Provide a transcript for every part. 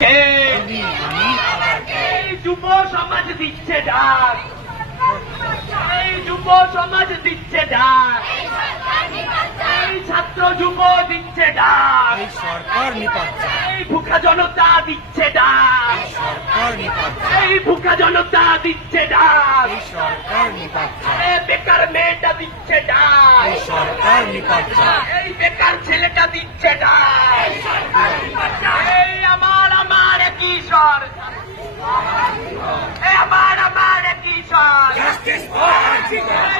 এই যুব সমাজ দিচ্ছে ডাক। এই যুব সমাজ দিচ্ছে ডাক। এই ছাত্র যুব দিচ্ছে ডাক। এই সরকার এই ভুখা জনতা দিচ্ছে ডাক। সরকার এই ভুখা জনতা দিচ্ছে ডাক। সরকার এই বেকার মেয়েটা দিচ্ছে ডাক। সরকার এই বেকার ছেলেটা দিচ্ছে ডাক এই আমার আমার কিশোর এই আমার আমার কিশোর এই তোমার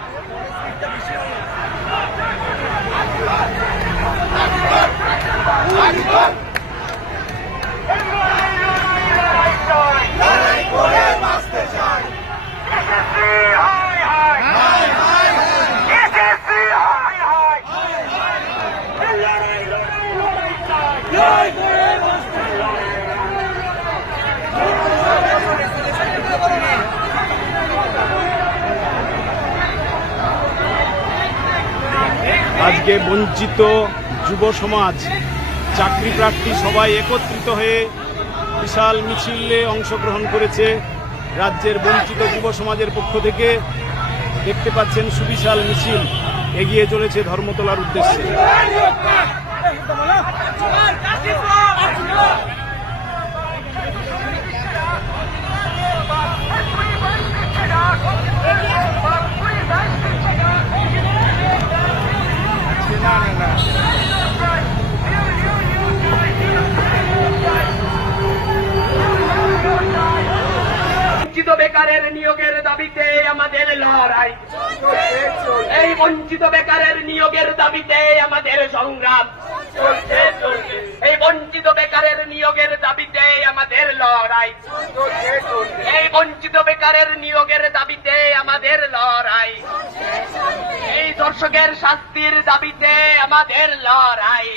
আজকে বঞ্চিত যুব সমাজ চাকরি প্রার্থী সবাই একত্রিত হয়ে বিশাল মিছিলে অংশগ্রহণ করেছে। রাজ্যের বঞ্চিত যুব সমাজের পক্ষ থেকে দেখতে পাচ্ছেন সুবিশাল মিছিল। এগিয়ে চলেছে ধর্মতলার উদ্দেশ্যে। বঞ্চিত বেকারের নিয়োগের দাবিতে আমাদের লড়াই। এই বঞ্চিত বেকারের নিয়োগের দাবিতে আমাদের সংগ্রাম। এই বঞ্চিত বেকারের নিয়োগের দাবিতে আমাদের লড়াই। এই বঞ্চিত বেকারের নিয়োগের দাবিতে আমাদের লড়াই। এই দর্শকের শাস্তির দাবিতে আমাদের লড়াই।